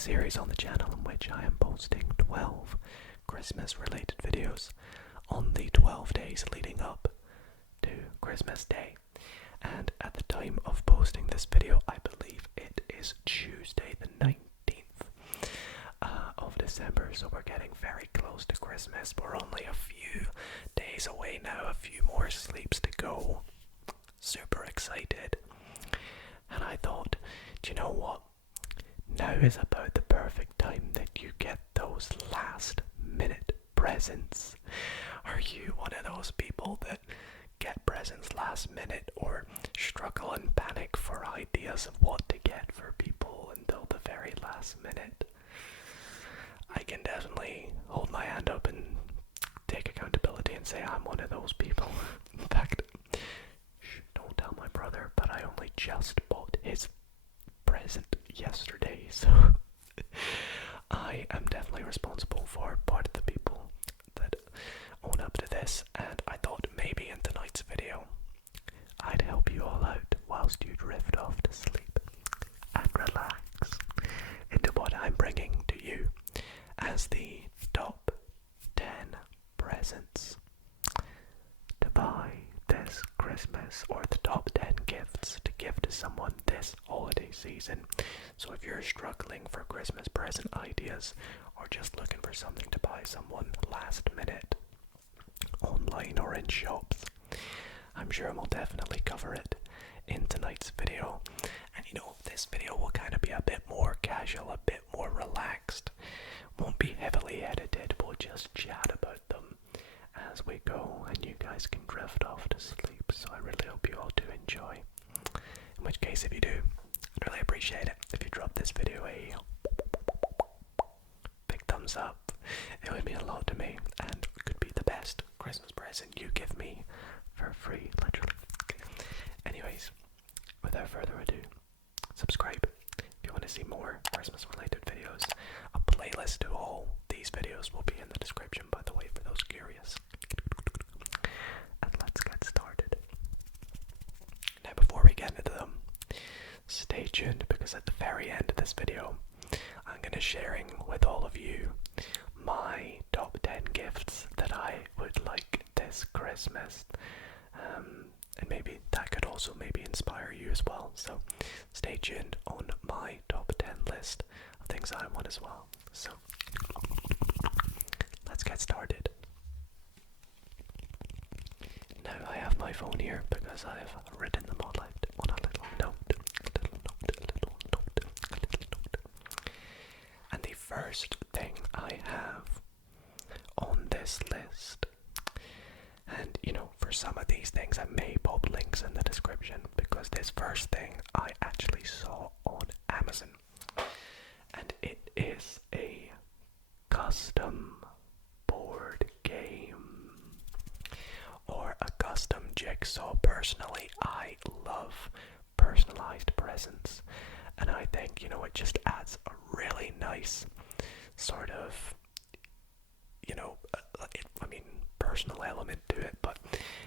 series on the channel in which I am posting 12 Christmas related videos on the 12 days leading up to Christmas Day. And at the time of posting this video, I believe it is Tuesday the 19th of December, so we're getting very close to Christmas. We're only a few days away now, a few more sleeps to go. Super excited. And I thought, do you know what? Now is about the perfect time that you get those last minute presents. Are you one of those people that get presents last minute or struggle and panic for ideas of what to get for people until the very last minute? I can definitely hold my hand up and take accountability and say I'm one of those people. In fact, don't tell my brother, but I only just bought his present yesterday, so I am definitely responsible for part of the people that own up to this, and I thought maybe in tonight's video I'd help you all out whilst you drift off to sleep and relax into what I'm bringing to you as the top 10 presents to buy this Christmas, or the top 10 gifts to give to someone this holiday season. So if you're struggling for Christmas present ideas or just looking for something to buy someone last minute online or in shops, I'm sure we'll definitely cover it in tonight's video. And this video will kind of be a bit more casual, a bit more relaxed. Won't be heavily edited, we'll just chat about them as we go, and you guys can drift off to sleep. So I really hope you all do enjoy. In which case, if you do, I'd really appreciate it if you drop this video a big thumbs up. It would mean a lot to me, and could be the best Christmas present you give me for free, literally. Anyways, without further ado, subscribe if you want to see more Christmas related videos. A playlist to all these videos will be in the description, by the way, for those curious. And let's get started. Now, before we get into them, stay tuned, because at the very end of this video I'm going to sharing with all of you my top 10 gifts that I would like this Christmas, and maybe that could also maybe inspire you as well. So stay tuned on my top 10 list of things I want as well. So let's get started. Now I have my phone here because I've written them all out on a little note. And the first thing I have on this list, and for some of these things I may pop links in the description, because this first thing I actually saw on Amazon, and it is a custom board game or a custom jigsaw. Personally, I love personalized presents, and I think it just adds a really nice sort of personal element to it, but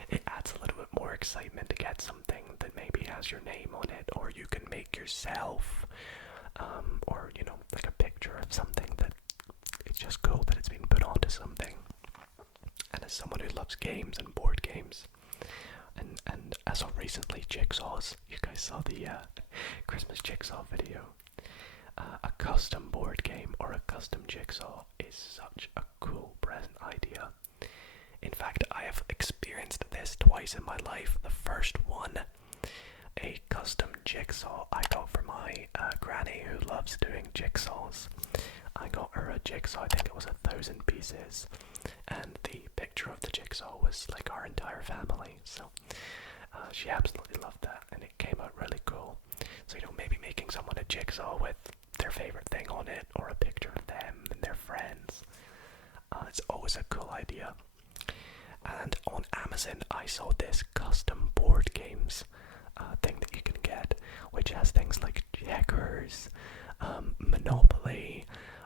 it adds a little bit more excitement to get something that maybe has your name on it, or you can make yourself, or like a picture of something that it's just cool that it's been put onto something. And as someone who loves games and board games, and as of recently jigsaws, you guys saw the Christmas jigsaw video, a custom board game or a custom jigsaw is such a cool present idea. In fact, I have experienced this twice in my life. The first one, a custom jigsaw I got for my granny, who loves doing jigsaws. I got her a jigsaw, I think it was 1,000 pieces, and the picture of the jigsaw was like our entire family, so she absolutely loved that, and it came out really cool. So maybe making someone a jigsaw with their favorite thing on it, or a picture of them and their friends, it's always a cool idea. And on Amazon I saw this custom board games thing that you can get, which has things like checkers, Monopoly,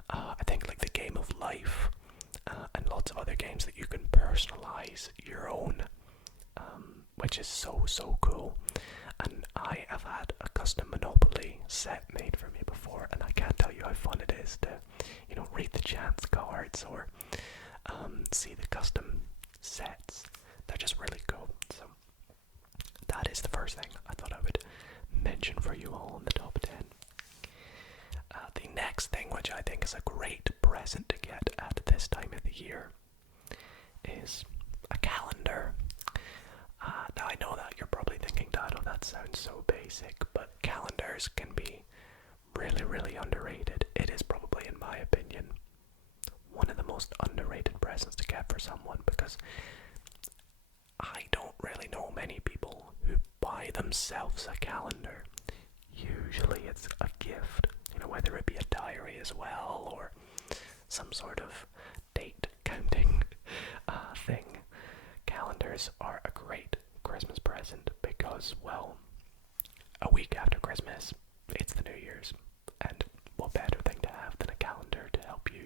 I think like the Game of Life, and lots of other games that you can personalize your own, which is so cool. And I have had a custom Monopoly set made for me before, and I can't tell you how fun it is to, read the chance cards or see the custom sets. They're just really cool. So that is the first thing I thought I would mention for you all in the top 10. The next thing, which I think is a great present to get at this time of the year, is a calendar. Now I know that you're probably thinking, Dido, that sounds so basic, but calendars can be really, really underrated. It is probably, in my opinion, one of the most underrated presents to get for someone, because I don't really know many people who buy themselves a calendar. Usually it's a gift, whether it be a diary as well or some sort of date counting thing. Calendars are a great Christmas present because, well, a week after Christmas, it's the New Year's, and what better thing to have than a calendar to help you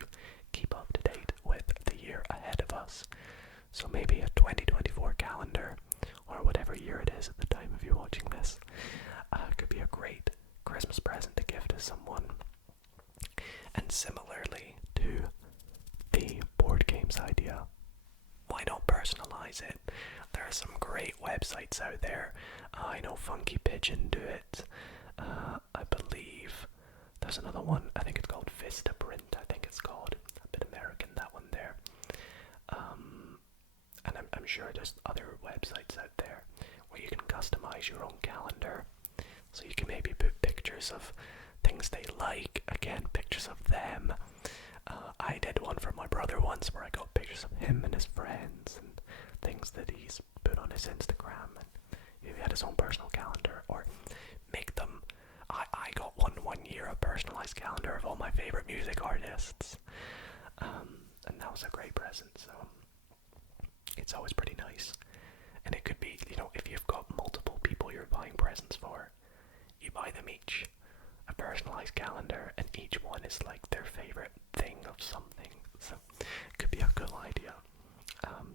keep up to date with the year ahead of us. So maybe a 2024 calendar, or whatever year it is at the time of you watching this, could be a great Christmas present to give to someone. And similarly to the board games idea, why not personalize it? There are some great websites out there. I know Funky Pigeon do it. I believe there's another one. I think it's called Vista Print. I think it's called. A bit American, that one there. And I'm sure there's other websites out there where you can customize your own calendar. So you can maybe put pictures of things they like. Again, pictures of them. I did one for my brother once where I got pictures of him and his friends and things that he's put on his Instagram, and he had his own personal calendar, or make them. I got one year a personalized calendar of all my favorite music artists, and that was a great present. So it's always pretty nice. And it could be, if you've got multiple people you're buying presents for, you buy them each a personalized calendar, and each one is like their favorite thing of something. So it could be a cool idea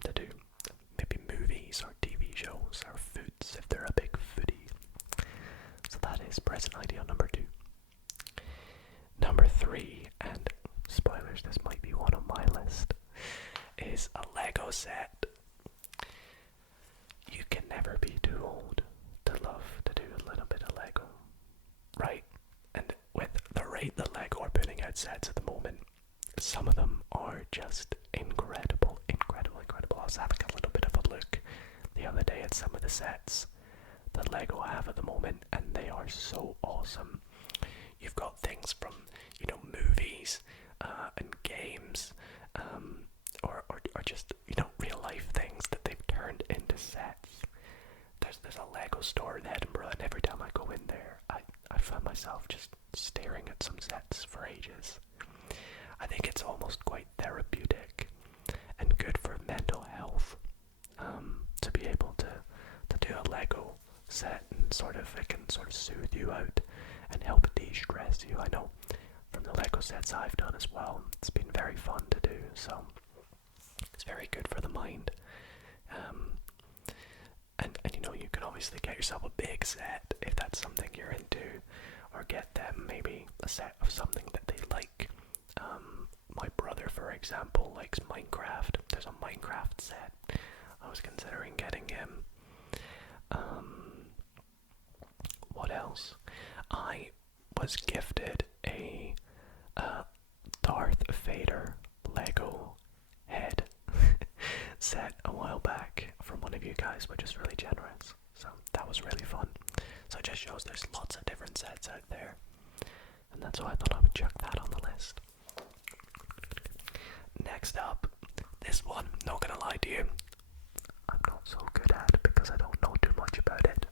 to do. Maybe movies or TV shows or foods if they're a big foodie. So that is present idea number 2. Number 3, and spoilers, this might be one on my list, is a Lego set. You can never be too old to love to do a little bit of Lego, right? And with the rate that Lego are putting out sets at the moment, some of them are just incredible, incredible, incredible. I was having a little bit of a look the other day at some of the sets that Lego have at the moment, and they are so awesome. You've got things from, movies and games, or just, real life things that they've turned into sets. There's a Lego store in Edinburgh, and every time I go in there, I find myself just staring at some sets for ages. I think it's almost quite therapeutic and good for mental health, to be able to do a Lego set, and it can sort of soothe you out and help de-stress you. I know from the Lego sets I've done as well, it's been very fun to do, so it's very good for the mind. And you can obviously get yourself a big set if that's something you're into, or get them maybe a set of something that they like. My brother, for example, likes Minecraft. There's a Minecraft set. I was considering getting him. What else? I was gifted a Darth Vader Lego head set a while back from one of you guys, which is really generous. So that was really fun. So it just shows there's lots of different sets out there. And that's why I thought I would chuck that on the list. Next up, this one, not gonna lie to you, I'm not so good at because I don't know too much about it.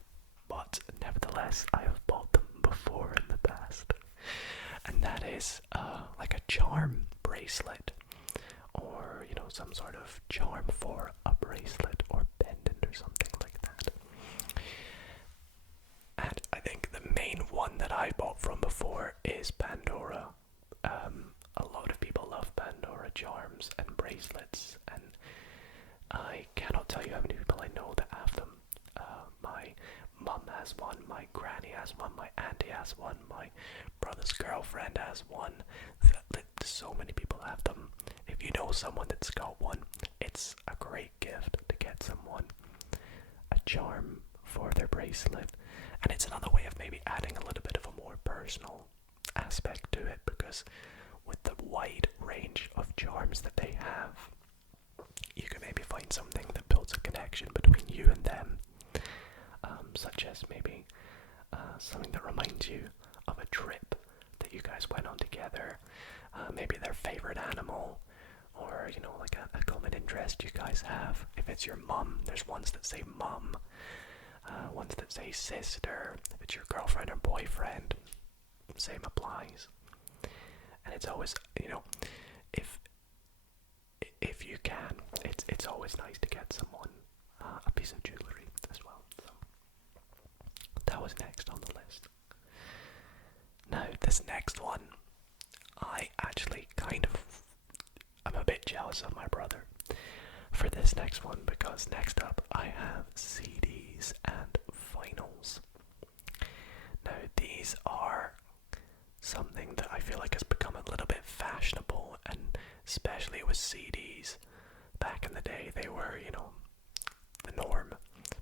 But nevertheless, I have bought them before in the past. And that is like a charm bracelet, or some sort of charm for a bracelet or pendant or something like that. And I think the main one that I bought from before is Pandora. A lot of people love Pandora charms and bracelets, and I cannot tell you how many people I know that have them. My mum has one, my granny has one, my auntie has one, my brother's girlfriend has one. so many people have them. If you know someone that's got one, it's a great gift to get someone a charm for their bracelet. And it's another way of maybe adding a little bit of a more personal aspect to it, because with the wide range of charms that they have, you can maybe find something that builds a connection between you and them, such as maybe something that reminds you of a trip that you guys went on together, maybe their favorite animal, or like a common interest you guys have. If it's your mum, there's ones that say mum, ones that say sister. If it's your girlfriend or boyfriend, same applies. And it's always, if you can, it's always nice to get someone a piece of jewellery as well. So that was next on the list. Now this next one, I actually I'm a bit jealous of my brother for this next one, because next up I have CDs and vinyls. Now these are something that I feel like has become a little bit fashionable, and especially with CDs. Back in the day they were, the norm,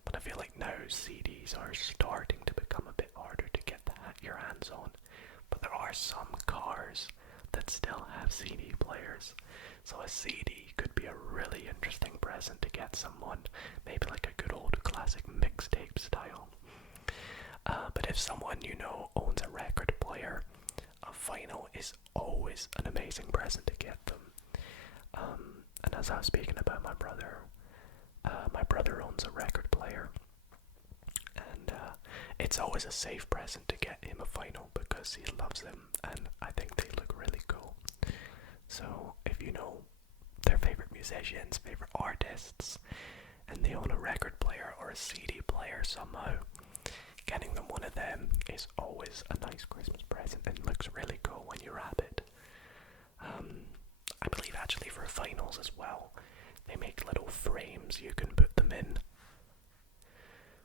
but I feel like now CDs are starting to become a bit harder to get your hands on. But there are some cars that still have CD players, so a CD could be a really interesting present to get someone, maybe like a good old classic mixtape style. But if someone owns a record player, a vinyl is always an amazing present to get them. And as I was speaking about my brother owns a record player, and it's always a safe present to get him a vinyl because he loves them, and I think they look really cool. So if you know their favorite musicians, favorite artists, and they own a record player or a CD player somehow, getting them one of them is always a nice Christmas present and looks really cool when you wrap it. I believe actually for vinyls as well, they make little frames you can put them in,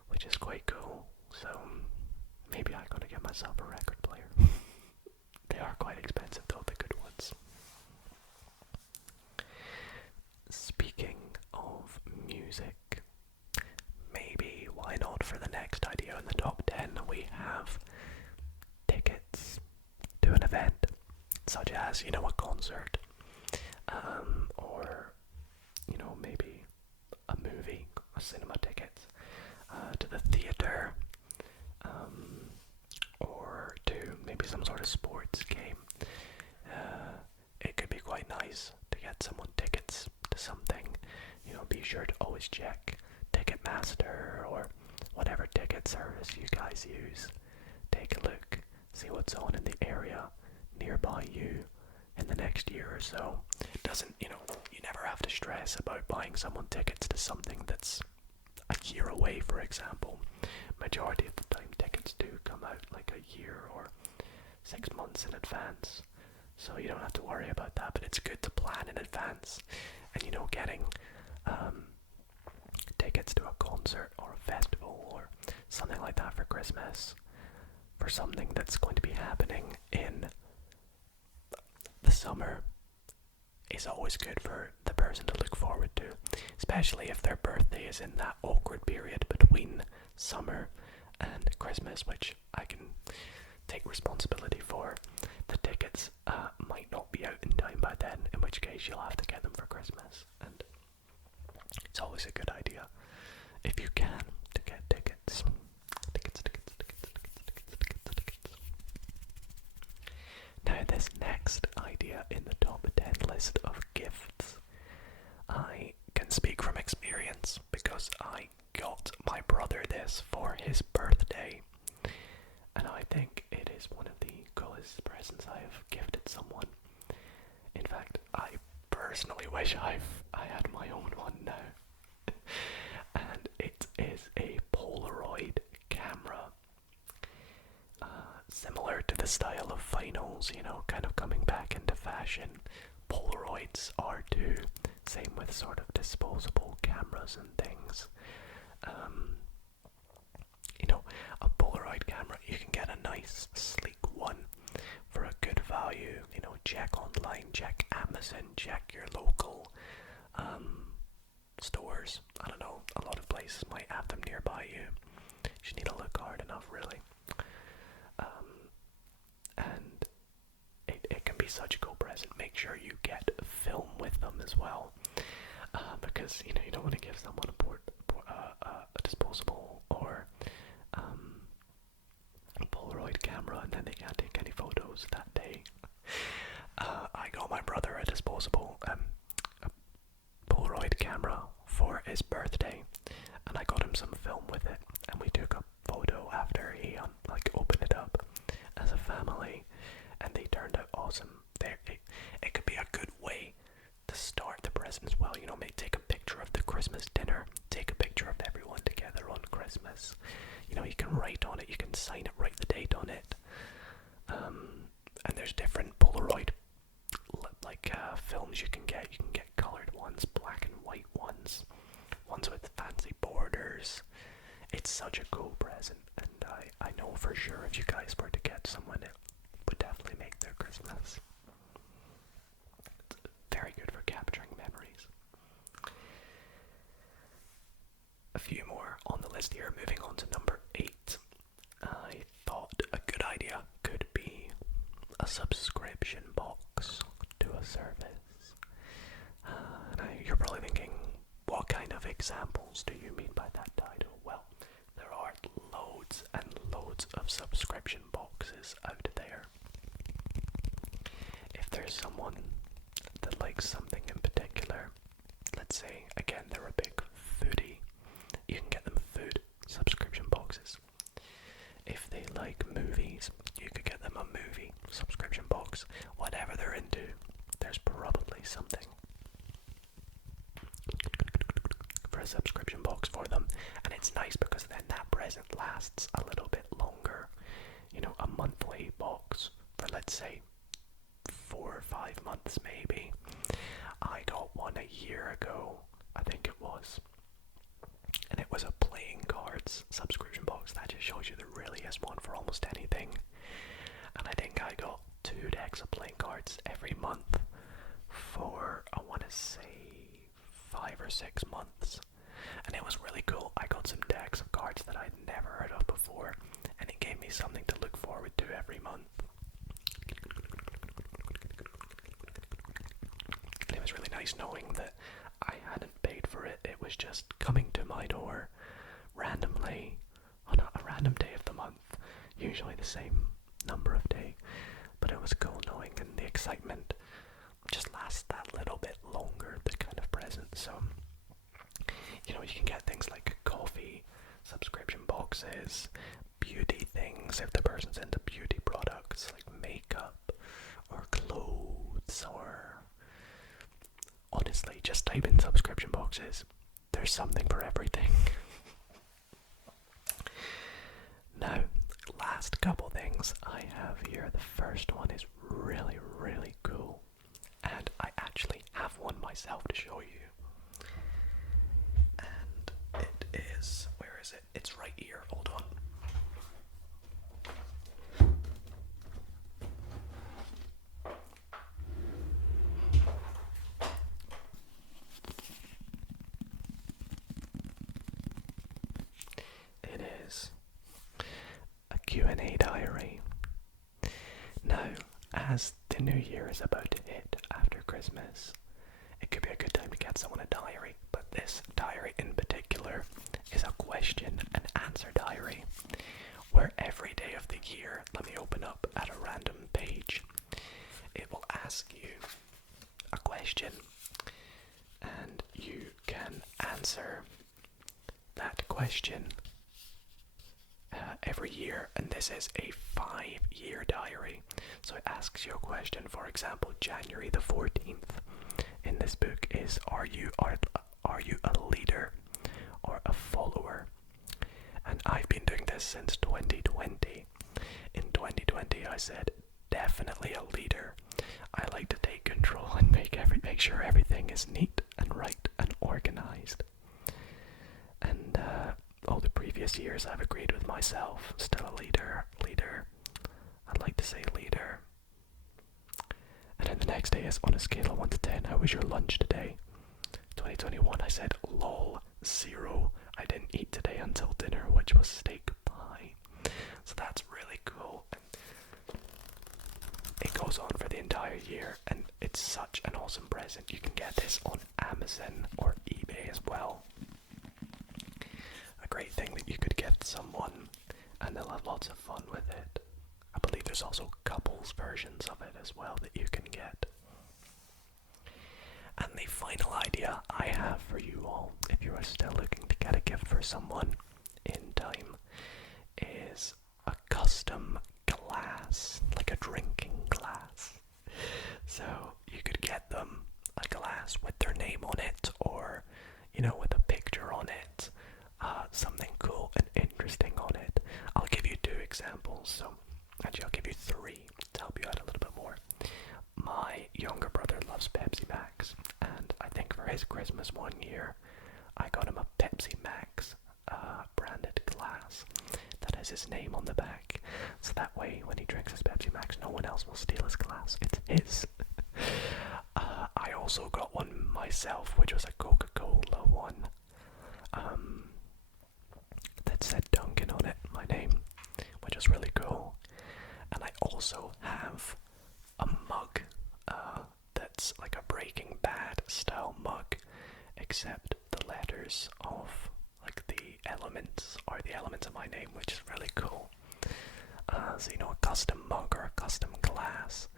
which is quite cool. So maybe I'm gonna get myself a record player. They are quite expensive though, the good ones. Speaking of music, maybe why not for the next idea in the top 10 we have tickets to an event, such as, a concert, or, maybe a movie, a cinema ticket, to the theatre, or to maybe some sort of sports game. It could be quite nice to get someone tickets to something. Be sure to always check Ticketmaster or whatever ticket service you guys use. Take a look, see what's on in the area nearby you in the next year or so. It doesn't, you never have to stress about buying someone tickets to something that's a year away, for example. Majority of the time tickets do come out like a year or 6 months in advance, so you don't have to worry about that. But it's good to plan in advance, and getting tickets to a concert or a festival or something like that for Christmas, for something that's going to be happening in the summer, is always good for the person to look forward to, especially if their birthday is in that awkward period between summer and Christmas, which I can take responsibility for. The tickets might not be out in time by then, in which case you'll have to get them for Christmas, and it's always a good idea, if you can, to get tickets. Now this next idea in the top 10 list of gifts, I can speak from experience because I got my brother this for his birthday, and I think it is one of the coolest presents I have gifted someone. In fact, I personally wish I had my own one now. And it is a Polaroid camera. Similar to the style of vinyls, kind of coming back into fashion. Polaroids are too. Same with sort of disposable cameras and things. A Polaroid camera, you can get a nice, sleek one for a good value. You know, check online, check Amazon, check your local stores. I don't know, a lot of places might have them nearby you. You just need to look hard enough, really. And it can be such a cool present. Make sure you get film with them as well, because you know you don't want to give someone a disposable or Polaroid camera and then they can't take any photos that day. I got my brother a disposable a Polaroid camera for his birthday, and I got him some film with it, and we took a photo after he opened it up as a family, and they turned out awesome. It could be a good way to start the present as well. You know, maybe take a picture of the Christmas dinner, take a picture of everyone together on Christmas. You know, you can write on it, you can sign it, write the date on it. And there's different Polaroid films you can get. You can get colored ones, black and white ones, ones with fancy borders. It's such a cool present, and I know for sure if you guys were to get someone, it would definitely make their Christmas. It's very good for capturing memories. A few more on the list here, moving on to number 8. I thought a good idea could be a subscription box to a service. Now you're probably thinking, what kind of examples do you mean by that, Dido? Well, there are loads and loads of subscription boxes out there. If there's someone that likes something in particular, let's say, again, they're a big foodie, you can get them food subscription boxes. If they like movies, you could get them a movie subscription box. Whatever they're into, there's probably something for a subscription box for them. And it's nice because then that present lasts a little bit longer. You know, a monthly box for, let's say, 4 or 5 months maybe. I got one a year ago, I think it was. And it was a playing cards subscription box. That just shows you there really is one for almost anything. And I think I got 2 decks of playing cards every month for, I want to say, 5 or 6 months. And it was really cool. I got some decks of cards that I'd never heard of before, and it gave me something to look forward to every month. And it was really nice knowing that I hadn't paid for it. It was just coming to my door randomly on a random day of the month, usually the same number of day. But it was cool knowing, and the excitement just lasts that little bit longer, the kind of present. So, you know, you can get things like coffee subscription boxes, beauty things if the person's into beauty products like makeup or clothes, or honestly, just type in subscription boxes. There's something for everything. Now, last couple things I have here. The first one is really, really cool, and I actually have one myself to show you. And it is, where is it? It's right here. Hold on. It is a Q&A diary. Now, as the new year is about to hit after Christmas, it could be a good time to get someone a diary, but this diary in particular is a question and answer diary, where every day of the year, let me open up at a random page, it will ask you a question, and you can answer that question every year, and this is a 5-year diary. So it asks you a question. For example, January the 14th in this book is, are you a leader or a follower? And I've been doing this since 2020. In 2020 I said definitely a leader. I like to take control and make sure everything is neat and right and organized. And all the previous years I've agreed with myself, still a leader. I'd like to say leader. next day is, on a scale of 1 to 10, how was your lunch today? 2021, I said, lol, 0. I didn't eat today until dinner, which was steak pie. So that's really cool. And it goes on for the entire year, and it's such an awesome present. You can get this on Amazon or eBay as well. A great thing that you could gift someone, and they'll have lots of fun with it. I believe there's also couples versions of it as well that you can get. And the final idea I have for you all, if you are still looking to get a gift for someone in time, is a custom glass, like a drinking glass. So you could get them a glass with their name on it, or, you know, with a picture on it, something cool and interesting on it. I'll give you 2 examples, so actually I'll give you 3 to help you out a little bit more. My younger brother loves Pepsi Max, and I think for his Christmas one year, I got him a Pepsi Max branded glass that has his name on the back, so that way when he drinks his Pepsi Max, no one else will steal his glass. It's his. I also got one myself, which was a Coca-Cola one, that said Duncan on it, my name, which was really cool. And I also have a mug that's like a Breaking Bad style mug, except the letters of like the elements are the elements of my name, which is really cool. So, you know, a custom mug or a custom glass,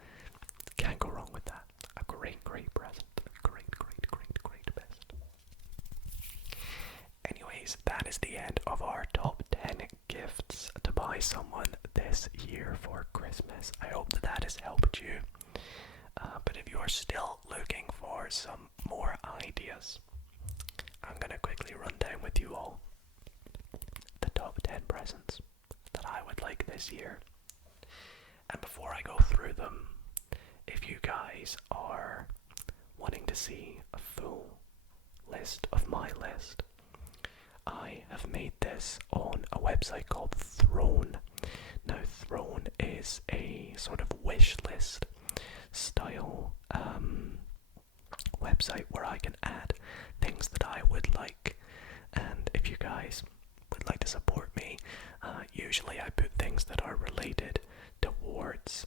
can't go wrong with that. A great present. Great best. Anyways, that is the end of our top 10 gifts to buy someone this year for Christmas. I hope that has helped you. But if you are still looking for some more ideas, I'm going to quickly run down with you all the top 10 presents that I would like this year. And before I go through them, if you guys are wanting to see a full list of my list, I have made this on a website called Throne. Now, Throne is a sort of wish list style website where I can add things that I would like. And if you guys would like to support me, usually I put things that are related towards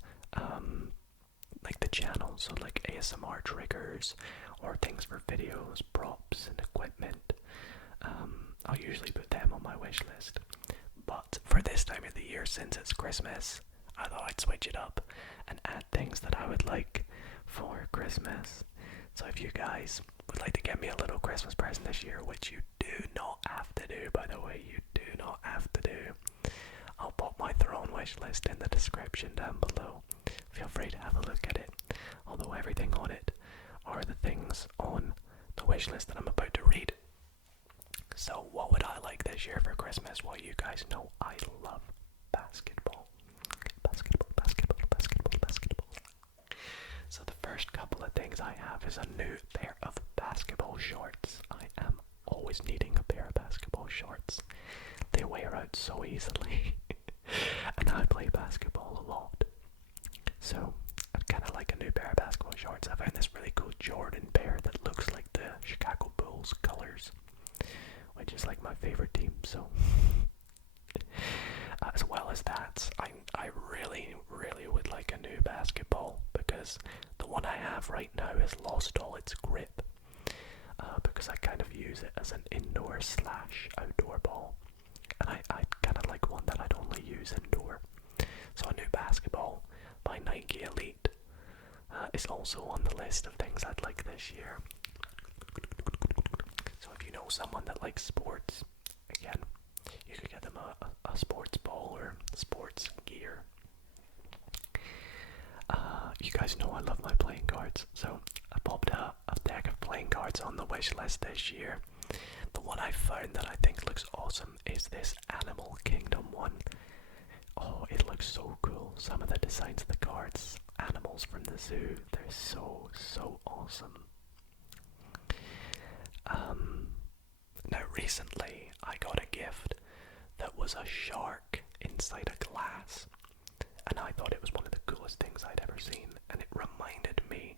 like the channel, so like ASMR triggers or things for videos, props and equipment. I'll usually put them on my wish list. But for this time of the year, since it's Christmas, I thought I'd switch it up and add things that I would like for Christmas. So if you guys would like to get me a little Christmas present this year, which you do not have to do, by the way, you do not have to do, I'll pop my Throne wish list in the description down below. Feel free to have a look at it, although everything on it are the things on the wish list that I'm about to read. So what would I like this year for Christmas? Well, you guys know I love basketball. Basketball. So the first couple of things I have is a new pair of basketball shorts. I am always needing a pair of basketball shorts. They wear out so easily. And I play basketball a lot. So I'd kind of like a new pair of basketball shorts. I found this really cool Jordan pair that looks like the Chicago Bulls colors, which is like my favorite team. So as well as that, I really would like a new basketball, because the one I have right now has lost all its grip, because I kind of use it as an indoor / outdoor ball, and I kind of like one that I'd only use indoor. So a new basketball by Nike Elite is also on the list of things I'd like this year. So if you know someone that likes sports, again, you could get them a sports ball or sports gear. You guys know I love my playing cards, so I popped a deck of playing cards on the wish list this year. The one I found that I think looks awesome is this Animal Kingdom one. Oh, it looks so cool. Some of the designs of the cards, animals from the zoo, they're so awesome. Now recently I got a gift that was a shark inside a glass, and I thought it was one of the coolest things I'd ever seen, and it reminded me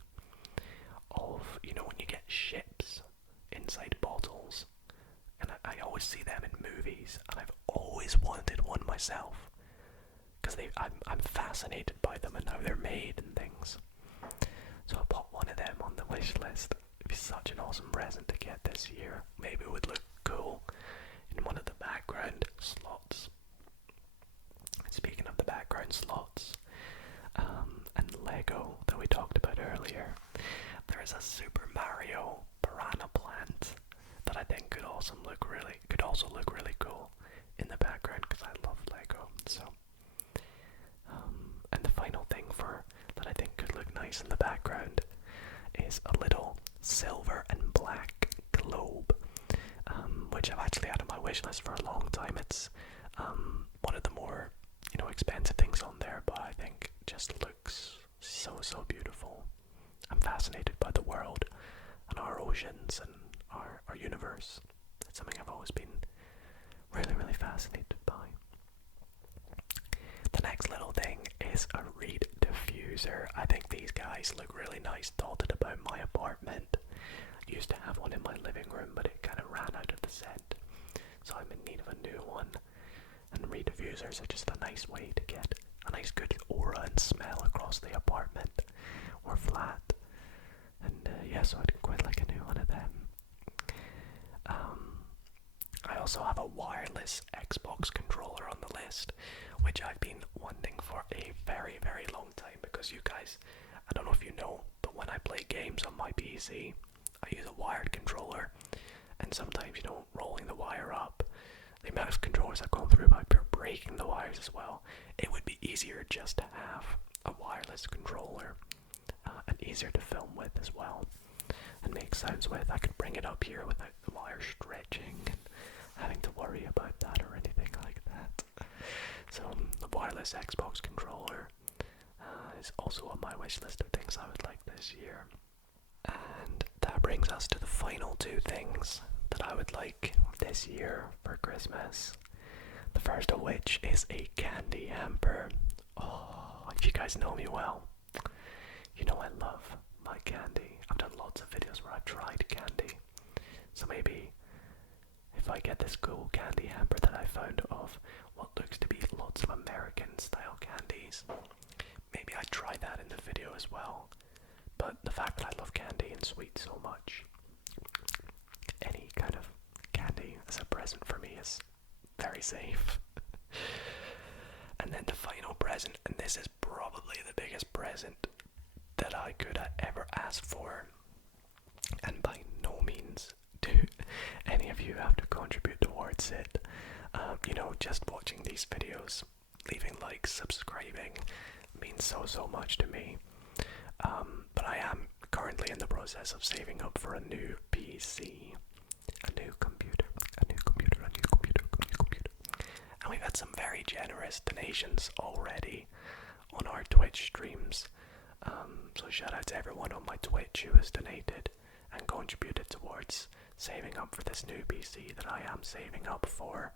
myself, because I'm fascinated by them and how they're made and things. So I put one of them on the wish list. It'd be such an awesome present to get this year. Maybe it would look cool in one of the background slots. Speaking of the background slots, and Lego that we talked about earlier, there is a Super Mario piranha plant that I think could also look really cool in the background, because I love Lego. So, and the final thing that I think could look nice in the background is a little silver and black globe, which I've actually had on my wish list for a long time. It's one of the more expensive things on there, but I think it just looks so beautiful. I'm fascinated by the world and our oceans and our universe. It's something I've always been really fascinated by. The next little thing is a reed diffuser. I think these guys look really nice, dotted about my apartment. I used to have one in my living room, but it kind of ran out of the scent, so I'm in need of a new one. And reed diffusers are just a nice way to get a nice good aura and smell across the apartment or flat. And yeah, so I'd quite like a new one of them. I also have a wireless Xbox controller on the list, which I've been wanting for a very long time, because you guys, I don't know if you know, but when I play games on my PC, I use a wired controller, and sometimes, rolling the wire up, the amount of controllers I've gone through by breaking the wires as well, it would be easier just to have a wireless controller, and easier to film with as well, and make sounds with. I could bring it up here without the wire stretching and having to worry about that or anything like that. So the wireless Xbox controller is also on my wish list of things I would like this year. And that brings us to the final two things that I would like this year for Christmas. The first of which is a candy hamper. Oh, if you guys know me well, you know I love my candy. I've done lots of videos where I've tried candy. So maybe if I get this cool candy hamper that I found of what looks to be lots of American style candies, maybe I'd try that in the video as well. But the fact that I love candy and sweets so much, any kind of candy as a present for me is very safe. And then the final present, and this is probably the biggest present that I could ever ask for, and by no means do any of you have to contribute towards it. Just watching these videos, leaving likes, subscribing means so much to me. But I am currently in the process of saving up for a new PC, a new computer. And we've had some very generous donations already on our Twitch streams. So shout out to everyone on my Twitch who has donated and contributed towards saving up for this new PC that I am saving up for.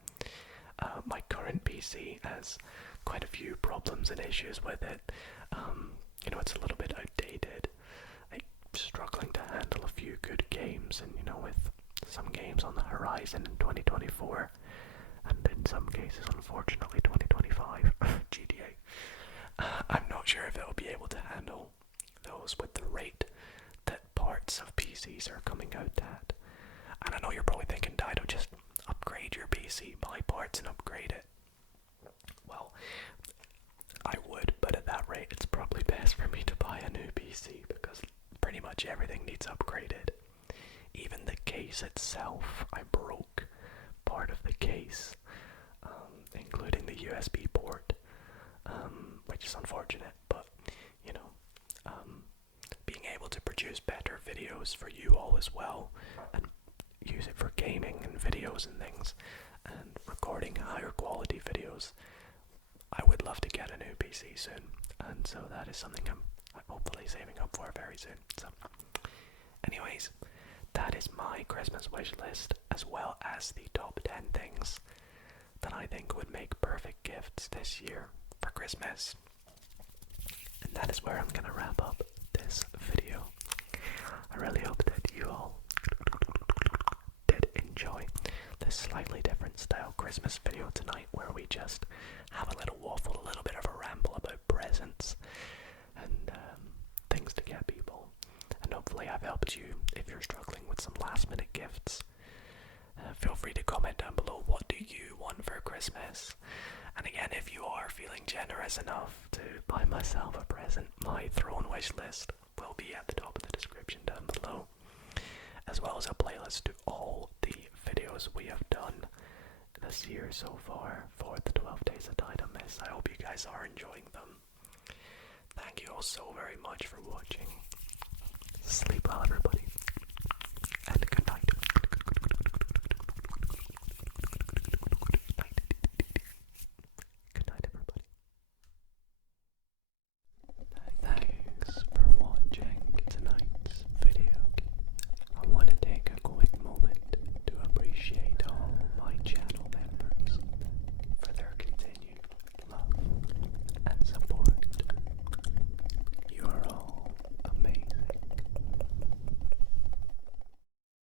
My current PC has quite a few problems and issues with it. It's a little bit outdated. I'm struggling to handle a few good games, and with some games on the horizon in 2024, and in some cases, unfortunately, 2025, GTA. I'm not sure if it'll be able to handle those with the rate that parts of PCs are coming out at. And I know you're probably thinking, Dido, just upgrade your PC, buy parts and upgrade it. Well, I would, but at that rate, it's probably best for me to buy a new PC, because pretty much everything needs upgraded. Even the case itself, I broke part of the case, including the USB port, which is unfortunate, but, being able to produce better videos for you all as well, and use it for gaming and videos and things, and recording higher quality videos, I would love to get a new PC soon, and so that is something I'm hopefully saving up for very soon. So, anyways, that is my Christmas wish list, as well as the top 10 things that I think would make perfect gifts this year for Christmas. And that is where I'm going to wrap up this video. I really hope that you all did enjoy this slightly different style Christmas Christmas video tonight where we just have a little waffle, a little bit of a ramble about presents and things to get people. And hopefully I've helped you if you're struggling with some last minute gifts. Feel free to comment down below, what do you want for Christmas? And again, if you are feeling generous enough to buy myself a present, my throne wish list will be at the top of the description down below, as well as a playlist to all the videos we have done this year so far for the 12 days of Dido Miss. I hope you guys are enjoying them. Thank you all so very much for watching.